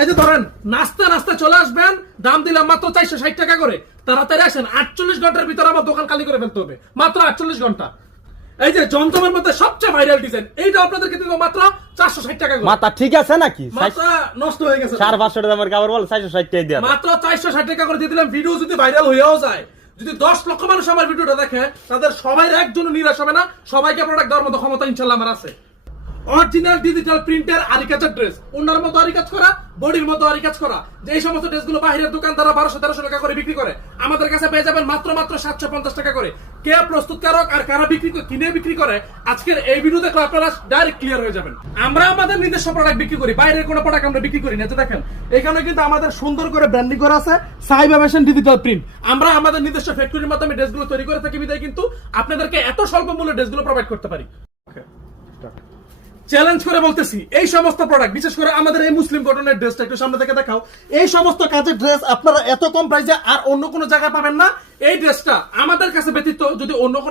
এই যে ধরেন নাস্তা নাস্তা চলে আসবেন, দাম দিলাম মাত্র 460 টাকা করে। তাড়াতাড়ি আসেন, 48 ঘন্টার ভিতরে আমার দোকান খালি করে ফেলতে হবে, মাত্র 48 ঘন্টা। এই যে জমজমের মধ্যে সবচেয়ে ভাইরাল ডিজাইন, এইটা আপনাদেরকে দিব মাত্র 460 টাকা করে। মাথা ঠিক আছে নাকি? মাত্রা নষ্ট হয়ে গেছে। 550 দামের কাপড় বল 460 টাকা দিয়া। মাত্র 460 টাকা করে দিয়ে দিলাম। ভিডিও যদি ভাইরাল হয়েও যায়, যদি 10 লক্ষ মানুষ আমার ভিডিওটা দেখে, তাদের সবাই একজন নিরাশ হবে না, সবাইকে প্রোডাক্ট দেওয়ার মতো ক্ষমতা ইনশাআল্লাহ আমার আছে। অরিজিনাল ডিজিটাল প্রিন্টের আরি কাজের ড্রেস, ওনার মতো আরি কাজ করা, বডির মতো আরি কাজ করা। যে এই সমস্ত ড্রেসগুলো বাইরের দোকানদাররা 1200-1300 টাকা করে বিক্রি করে, আমাদের কাছে পেয়ে যাবেন মাত্র 750 টাকা করে। কে প্রস্তুতকারক আর কারা কিনে বিক্রি করে, আজকের এই ভিডিও দেখলে আপনারা ডাইরেক্ট ক্লিয়ার হয়ে যাবেন। আমরা আমাদের নিজস্ব প্রোডাক্ট বিক্রি করি, বাইরের কোনো প্রোডাক্ট আমরা বিক্রি করি না। তো দেখেন এখানে কিন্তু আমাদের সুন্দর করে ব্র্যান্ডিং করা আছে, সাইবা ফ্যাশন ডিজিটাল প্রিন্ট। আমরা আমাদের নিজস্ব ফ্যাক্টরির মাধ্যমে ড্রেসগুলো তৈরি করে থাকি, বিধায় কিন্তু আপনাদেরকে এত স্বল্প মূল্যে ড্রেসগুলো প্রোভাইড করতে পারি। চ্যালেঞ্জ করে বলতেছি, এই সমস্ত প্রোডাক্ট, বিশেষ করে আমাদের এই মুসলিম কটনের ড্রেসটা একটু সামনে থেকে দেখাও। এই সমস্ত কাজের ড্রেস আপনারা এত কম প্রাইসে আর অন্য কোনো জায়গায় পাবেন না। এই ড্রেসটা আমাদের কাছে ব্যতীত যদি অন্য কোনো